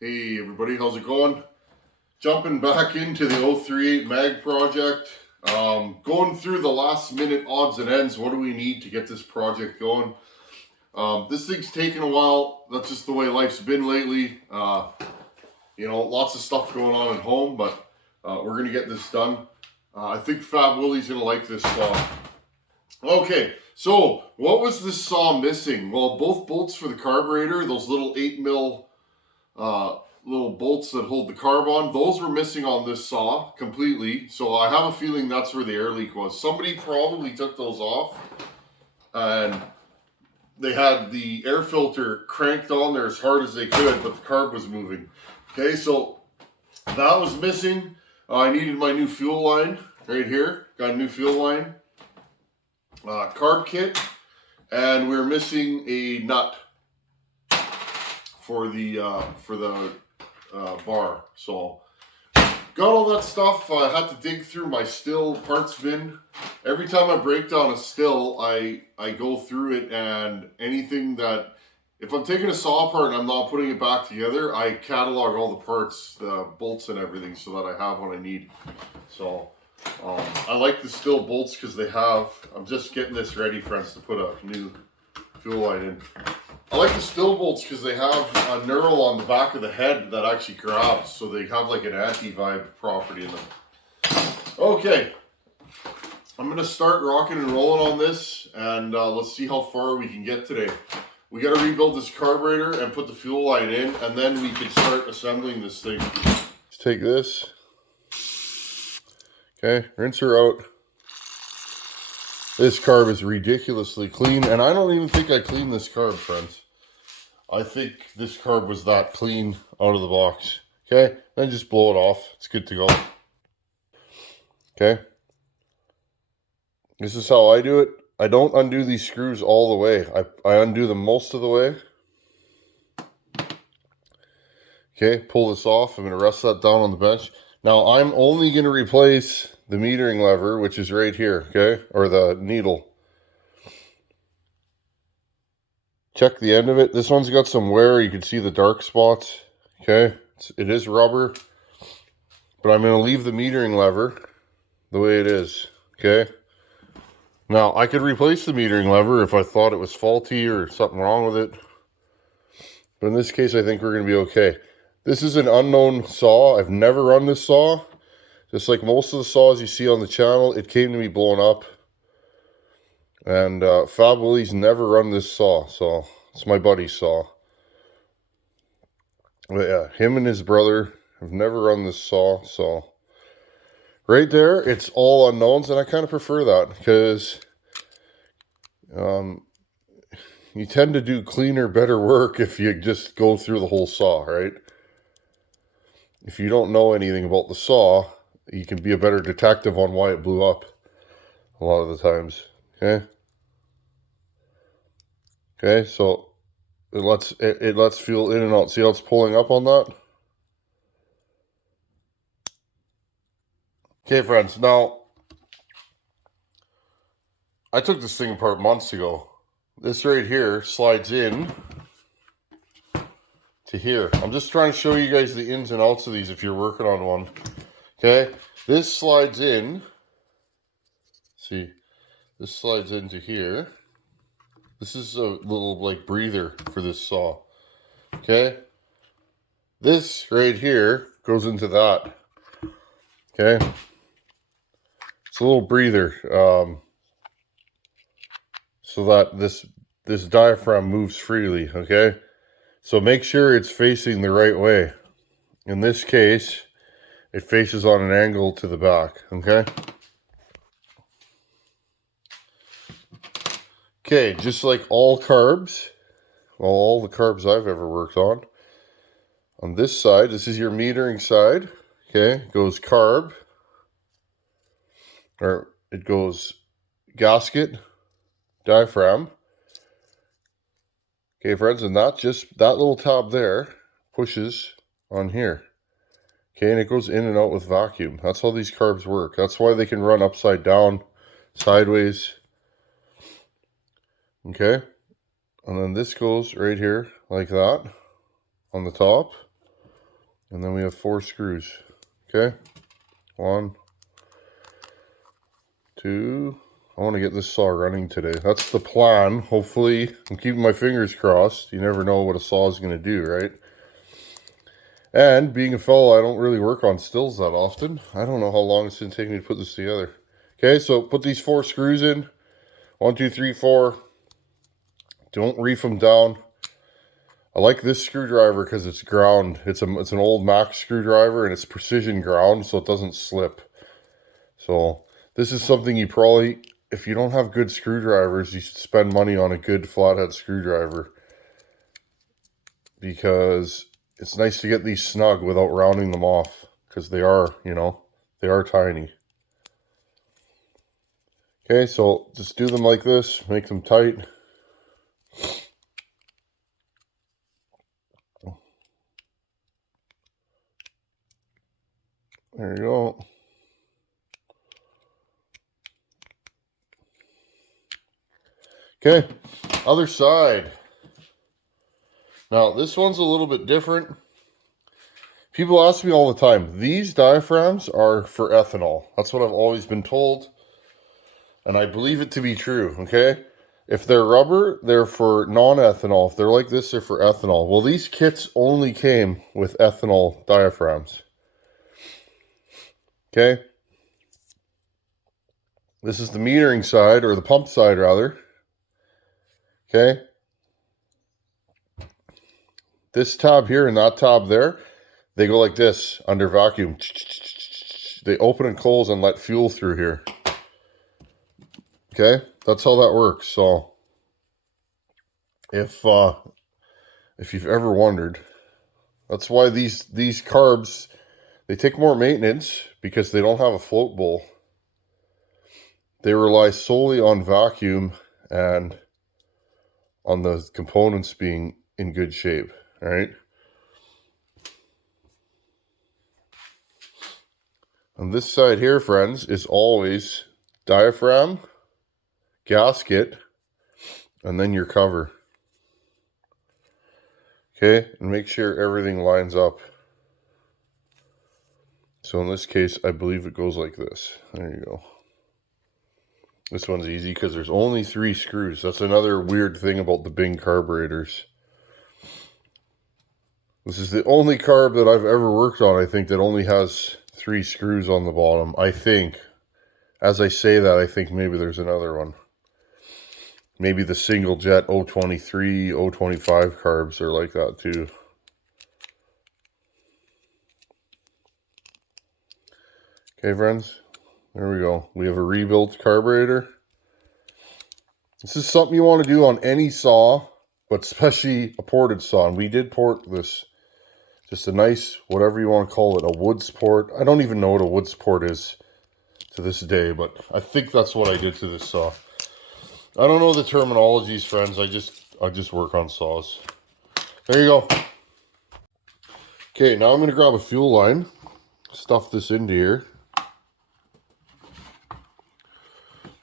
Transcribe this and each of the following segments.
Hey everybody, how's it going? Jumping back into the 038 mag project. Going through the last minute odds and ends. What do we need to get this project going? This thing's taken a while. That's just the way life's been lately. Lots of stuff going on at home, but we're gonna get this done. I think Fab Willie's gonna like this saw. Okay, so what was this saw missing? Well, both bolts for the carburetor, those little 8mm little bolts that hold the carb on, those were missing on this saw completely. So I have a feeling that's where the air leak was. Somebody probably took those off and they had the air filter cranked on there as hard as they could, but the carb was moving. Okay, so that was missing. I needed my new fuel line right here. Got a new fuel line, carb kit, and we're missing a nut for the bar. So got all that stuff. I had to dig through my Stihl parts bin. Every time I break down a Stihl, I go through it, and anything that, if I'm taking a saw apart and I'm not putting it back together, I catalog all the parts, the bolts and everything, so that I have what I need. So I like the Stihl bolts because they have, I'm just getting this ready, friends, to put a new fuel line in. I like the Stihl bolts because they have a knurl on the back of the head that actually grabs, so they have like an anti-vibe property in them. Okay, I'm going to start rocking and rolling on this, and let's see how far we can get today. We got to rebuild this carburetor and put the fuel line in, and then we can start assembling this thing. Let's take this. Okay, rinse her out. This carb is ridiculously clean, and I don't even think I cleaned this carb, friends. I think this carb was that clean out of the box. Okay, then just blow it off. It's good to go. Okay. This is how I do it. I don't undo these screws all the way. I undo them most of the way. Okay, pull this off. I'm going to rest that down on the bench. Now, I'm only going to replace the metering lever, which is right here, okay? Or the needle. Check the end of it. This one's got some wear. You can see the dark spots, okay? It is rubber. But I'm going to leave the metering lever the way it is, okay? Now, I could replace the metering lever if I thought it was faulty or something wrong with it. But in this case, I think we're going to be okay. This is an unknown saw. I've never run this saw. Just like most of the saws you see on the channel, it came to me blown up. And Fab Willie's never run this saw, so it's my buddy's saw. But yeah, him and his brother have never run this saw, so right there, it's all unknowns, and I kind of prefer that because you tend to do cleaner, better work if you just go through the whole saw, right? If you don't know anything about the saw, you can be a better detective on why it blew up a lot of the times, okay? Okay, so it lets fuel in and out. See how it's pulling up on that? Okay, friends, now, I took this thing apart months ago. This right here slides in to here. I'm just trying to show you guys the ins and outs of these if you're working on one. Okay, this slides in. See, this slides into here. This is a little like breather for this saw. Okay, this right here goes into that. Okay, it's a little breather so that this diaphragm moves freely. Okay, so make sure it's facing the right way. In this case, it faces on an angle to the back. Okay. Okay, just like all carbs, well, all the carbs I've ever worked on this side, this is your metering side, okay, goes carb, or it goes gasket, diaphragm. Okay, friends, and that little tab there pushes on here. Okay, and it goes in and out with vacuum. That's how these carbs work. That's why they can run upside down, sideways. Okay, and then this goes right here like that on the top. And then we have 4 screws. Okay. 1, 2. I want to get this saw running today. That's the plan. Hopefully, I'm keeping my fingers crossed. You never know what a saw is going to do, right? And being a fellow, I don't really work on Stihls that often. I don't know how long it's going to take me to put this together. Okay, so put these 4 screws in. 1, 2, 3, 4. Don't reef them down. I like this screwdriver because it's ground. It's an old Mac screwdriver and it's precision ground, so it doesn't slip. So this is something you probably, if you don't have good screwdrivers, you should spend money on a good flathead screwdriver, because it's nice to get these snug without rounding them off, because they are, you know, they are tiny. Okay, so just do them like this, make them tight. There you go. Okay, other side. Now, this one's a little bit different. People ask me all the time, these diaphragms are for ethanol. That's what I've always been told, and I believe it to be true, okay? If they're rubber, they're for non-ethanol. If they're like this, they're for ethanol. Well, these kits only came with ethanol diaphragms. Okay? This is the metering side, or the pump side, rather. Okay? This tab here and that tab there, they go like this under vacuum. They open and close and let fuel through here. Okay? That's how that works. So, if you've ever wondered, that's why these carbs, they take more maintenance because they don't have a float bowl. They rely solely on vacuum and on the components being in good shape, right? On this side here, friends, is always diaphragm, gasket, and then your cover. Okay, and make sure everything lines up. So in this case, I believe it goes like this. There you go. This one's easy because there's only 3 screws. That's another weird thing about the Bing carburetors. This is the only carb that I've ever worked on, I think, that only has 3 screws on the bottom. I think. As I say that, I think maybe there's another one. Maybe the single jet 023, 025 carbs are like that too. Okay, friends. There we go. We have a rebuilt carburetor. This is something you want to do on any saw, but especially a ported saw. And we did port this. Just a nice, whatever you want to call it, a woods port. I don't even know what a woods port is to this day, but I think that's what I did to this saw. I don't know the terminologies, friends. I just work on saws. There you go. Okay, now I'm going to grab a fuel line, stuff this into here.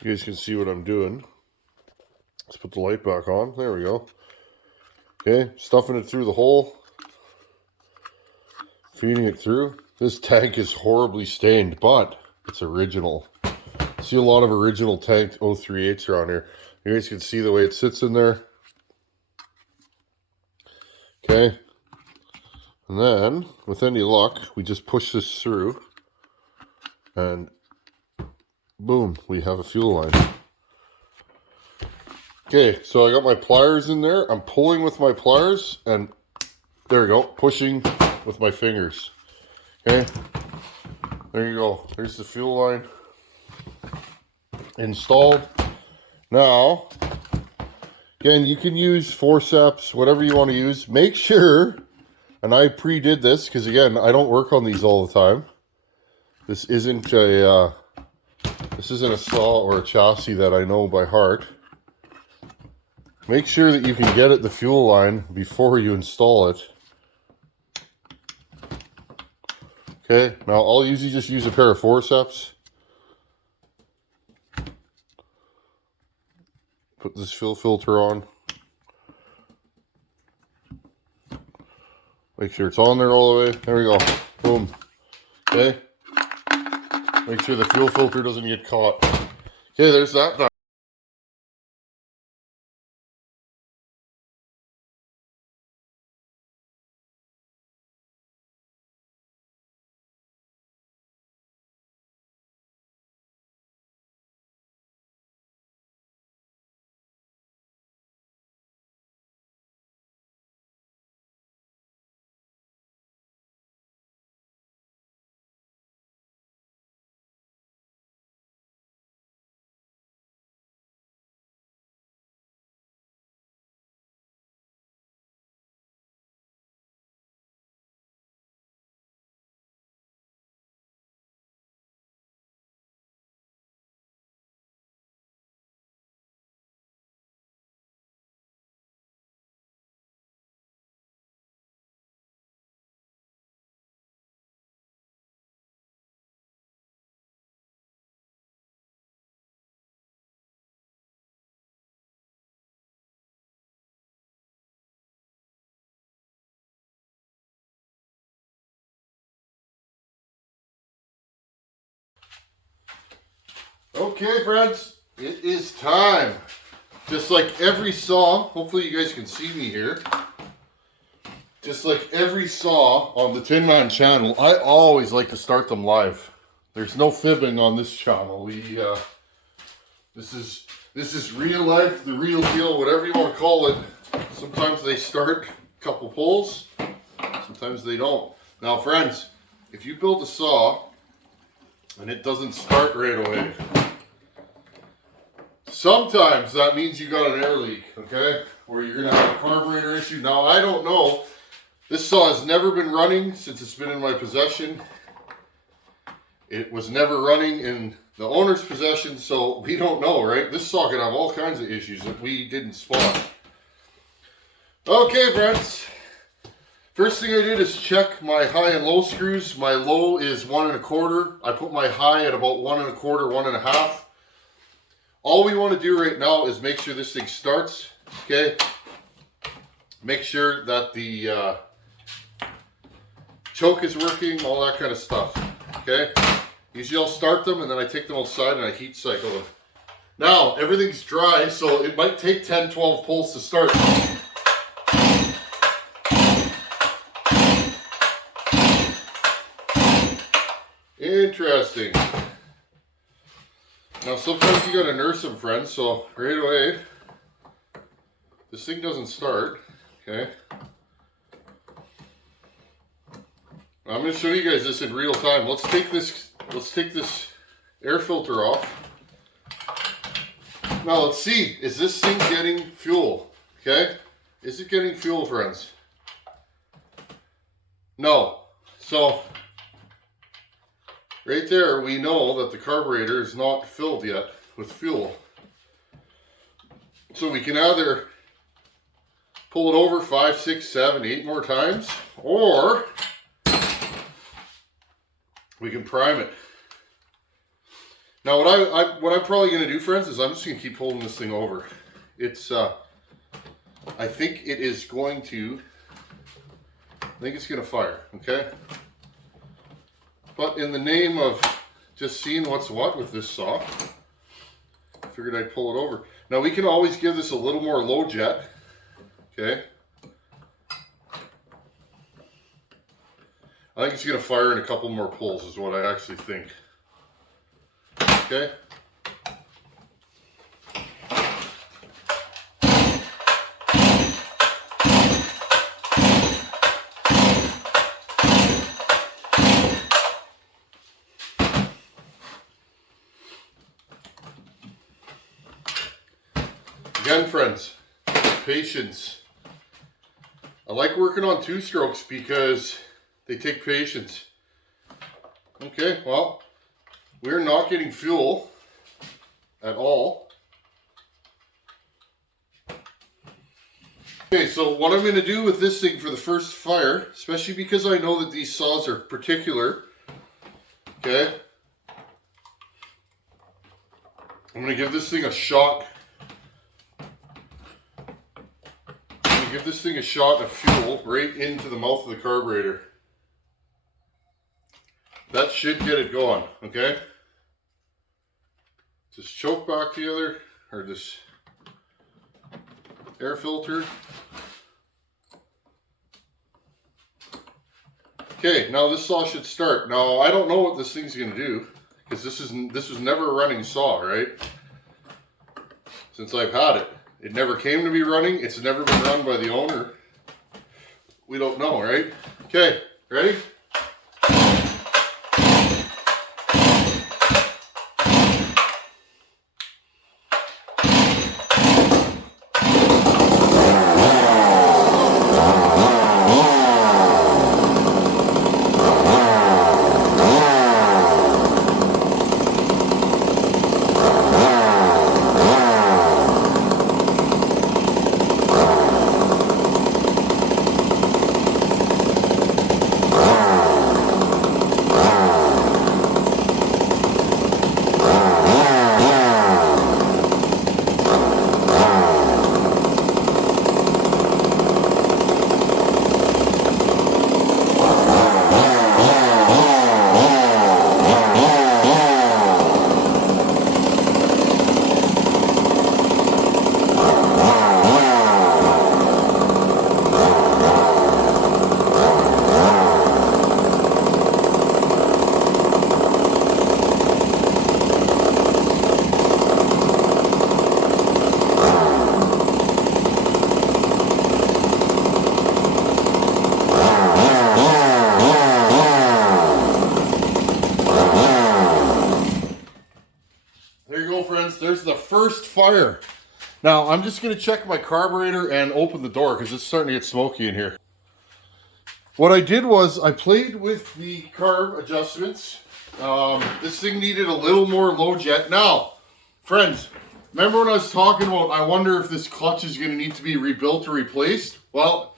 You guys can see what I'm doing. Let's put the light back on. There we go. Okay, stuffing it through the hole. Feeding it through. This tank is horribly stained, but it's original. See a lot of original tank 038s around here. You guys can see the way it sits in there. Okay. And then, with any luck, we just push this through. And boom, we have a fuel line. Okay, so I got my pliers in there. I'm pulling with my pliers, and there we go, pushing with my fingers. Okay, there you go. There's the fuel line installed. Now, again, you can use forceps, whatever you want to use. Make sure, and I pre-did this because again, I don't work on these all the time. This isn't a saw or a chassis that I know by heart. Make sure that you can get at the fuel line before you install it. Okay, now I'll usually just use a pair of forceps. Put this fuel filter on. Make sure it's on there all the way. There we go. Boom. Okay. Make sure the fuel filter doesn't get caught. Okay, there's that done. Okay, friends, it is time. Just like every saw, hopefully you guys can see me here. Just like every saw on the Tin Man channel, I always like to start them live. There's no fibbing on this channel. This is real life, the real deal, whatever you want to call it. Sometimes they start a couple pulls, sometimes they don't. Now, friends, if you build a saw and it doesn't start right away, sometimes that means you got an air leak, okay? Or you're gonna have a carburetor issue. Now, I don't know. This saw has never been running since it's been in my possession. It was never running in the owner's possession, so we don't know, right? This saw could have all kinds of issues that we didn't spot. Okay, friends. First thing I did is check my high and low screws. My low is 1 1/4. I put my high at about 1 1/4, 1 1/2. All we want to do right now is make sure this thing starts, okay? Make sure that the choke is working, all that kind of stuff, okay? Usually I'll start them and then I take them outside and I heat cycle them. Now, everything's dry, so it might take 10, 12 pulls to start. Interesting. Now, sometimes you gotta nurse them, friends, so right away, this thing doesn't start, okay? I'm gonna show you guys this in real time. Let's take this air filter off. Now, let's see, is this thing getting fuel, okay? Is it getting fuel, friends? No. So, right there, we know that the carburetor is not filled yet with fuel. So we can either pull it over 5, 6, 7, 8 more times, or we can prime it. Now, what I'm probably going to do, friends, is I'm just going to keep holding this thing over. It's, I think it is going to, I think it's going to fire, okay? But in the name of just seeing what's what with this saw, I figured I'd pull it over. Now, we can always give this a little more low jet, okay? I think it's going to fire in a couple more pulls is what I actually think. Okay? Again, friends, patience. I like working on 2 strokes because they take patience. Okay, well, we're not getting fuel at all. Okay, so what I'm going to do with this thing for the first fire, especially because I know that these saws are particular, okay, I'm going to give this thing a shock. I'm going to we'll give this thing a shot of fuel right into the mouth of the carburetor. That should get it going, okay? Just choke back together, or this air filter. Okay, now this saw should start. Now I don't know what this thing's gonna do, because this was never a running saw, right? Since I've had it. It never came to be running. It's never been run by the owner. We don't know, right? Okay, ready? There's the first fire. Now I'm just going to check my carburetor and open the door because it's starting to get smoky in here. What I did was I played with the carb adjustments. This thing needed a little more low jet. Now, friends, remember when I was talking about I wonder if this clutch is going to need to be rebuilt or replaced? Well,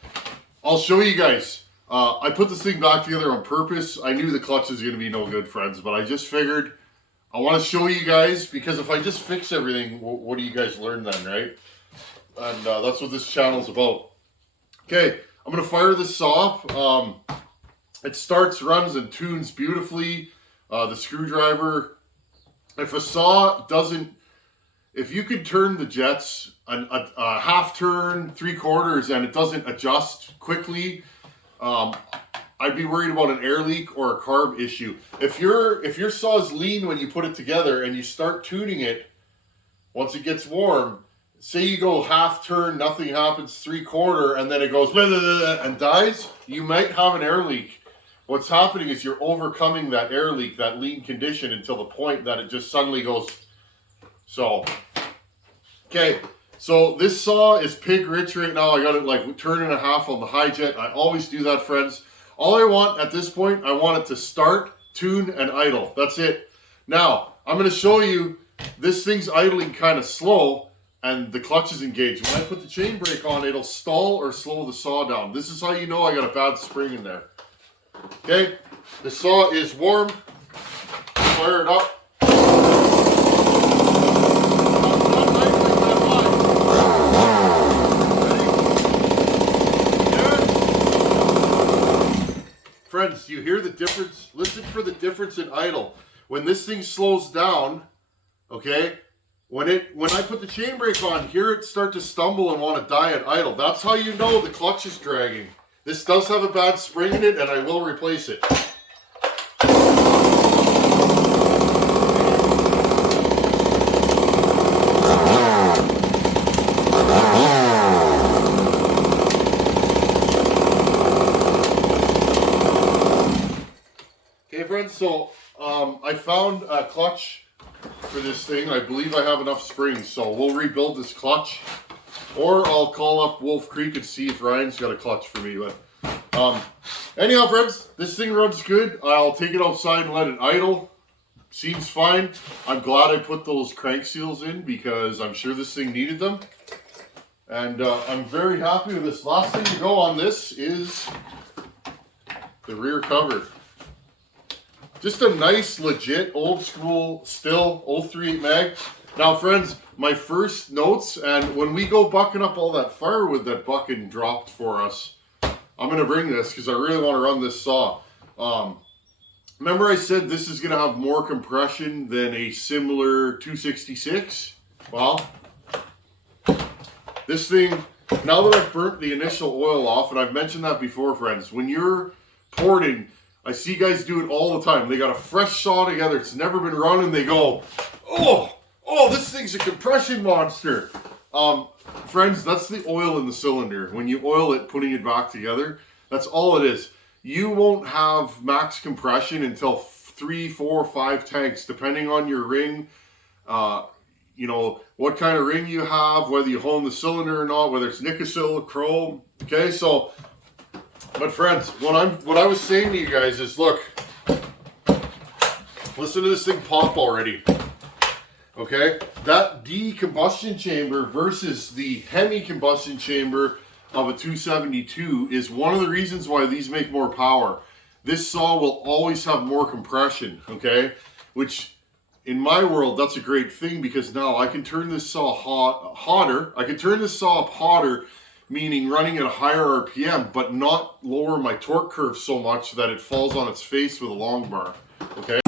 I'll show you guys. I put this thing back together on purpose. I knew the clutch was going to be no good, friends, but I just figured I want to show you guys, because if I just fix everything, what do you guys learn then, right? And that's what this channel is about. Okay, I'm going to fire this saw. It starts, runs, and tunes beautifully. The screwdriver, if a saw doesn't, if you could turn the jets a half turn, 3/4, and it doesn't adjust quickly, I'd be worried about an air leak or a carb issue. If your saw is lean when you put it together and you start tuning it, once it gets warm, say you go half turn, nothing happens, 3/4, and then it goes blah, blah, blah, and dies, you might have an air leak. What's happening is you're overcoming that air leak, that lean condition, until the point that it just suddenly goes. So, okay. So this saw is pig rich right now. I got it like turn and a half on the high jet. I always do that, friends. All I want at this point, I want it to start, tune, and idle. That's it. Now, I'm going to show you, this thing's idling kind of slow, and the clutch is engaged. When I put the chain brake on, it'll stall or slow the saw down. This is how you know I got a bad spring in there. Okay, the saw is warm. Fire it up. Friends, do you hear the difference? Listen for the difference in idle. When this thing slows down, okay, when I put the chain brake on, hear it start to stumble and want to die at idle. That's how you know the clutch is dragging. This does have a bad spring in it, and I will replace it. Okay, friends, so I found a clutch for this thing. I believe I have enough springs, so we'll rebuild this clutch. Or I'll call up Wolf Creek and see if Ryan's got a clutch for me. But anyhow, friends, this thing runs good. I'll take it outside and let it idle. Seems fine. I'm glad I put those crank seals in because I'm sure this thing needed them. And I'm very happy with this. Last thing to go on this is the rear cover. Just a nice, legit, old school Stihl 038 mag. Now, friends, my first notes, and when we go bucking up all that firewood that Buckin dropped for us, I'm going to bring this because I really want to run this saw. Remember I said this is going to have more compression than a similar 266? Well, this thing, now that I've burnt the initial oil off, and I've mentioned that before, friends, when you're porting, I see guys do it all the time. They got a fresh saw together, it's never been run, and they go, oh, this thing's a compression monster. Friends, that's the oil in the cylinder. When you oil it, putting it back together, that's all it is. You won't have max compression until 3, 4, 5 tanks, depending on your ring, you know, what kind of ring you have, whether you hone the cylinder or not, whether it's Nicosil, chrome. Okay, so, but friends, what I was saying to you guys is, look, listen to this thing pop already. Okay, that D combustion chamber versus the Hemi combustion chamber of a 272 is one of the reasons why these make more power. This saw will always have more compression, okay? Which, in my world, that's a great thing, because now I can turn this saw hotter. I can turn this saw up hotter, meaning running at a higher RPM, but not lower my torque curve so much that it falls on its face with a long bar, okay?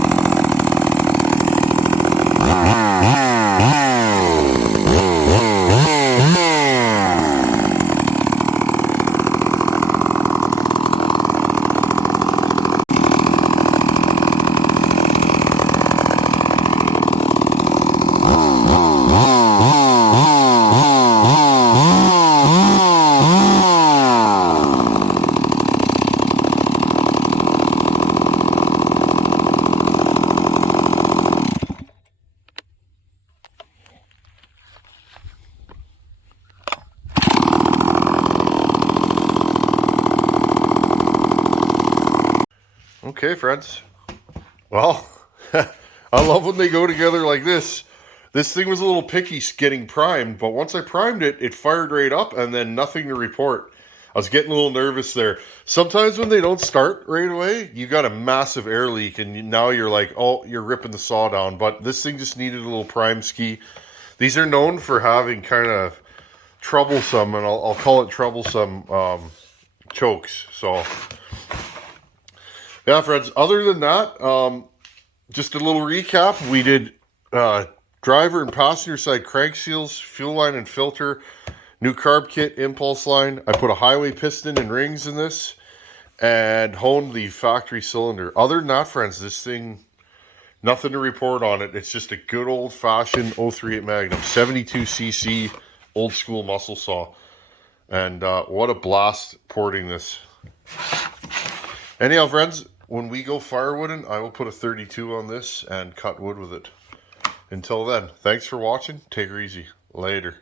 Okay, friends. Well, I love when they go together like this. This thing was a little picky getting primed, but once I primed it, it fired right up and then nothing to report. I was getting a little nervous there. Sometimes when they don't start right away, you got a massive air leak and now you're like, oh, you're ripping the saw down. But this thing just needed a little prime ski. These are known for having kind of troublesome, and I'll call it troublesome, chokes. So yeah, friends, other than that, just a little recap. We did driver and passenger side crank seals, fuel line and filter, new carb kit, impulse line. I put a highway piston and rings in this, and honed the factory cylinder. Other than that, friends, this thing, nothing to report on it. It's just a good old-fashioned 038 Magnum, 72cc, old-school muscle saw. And what a blast porting this. Anyhow, friends, when we go firewooding, I will put a 32 on this and cut wood with it. Until then, thanks for watching. Take her easy. Later.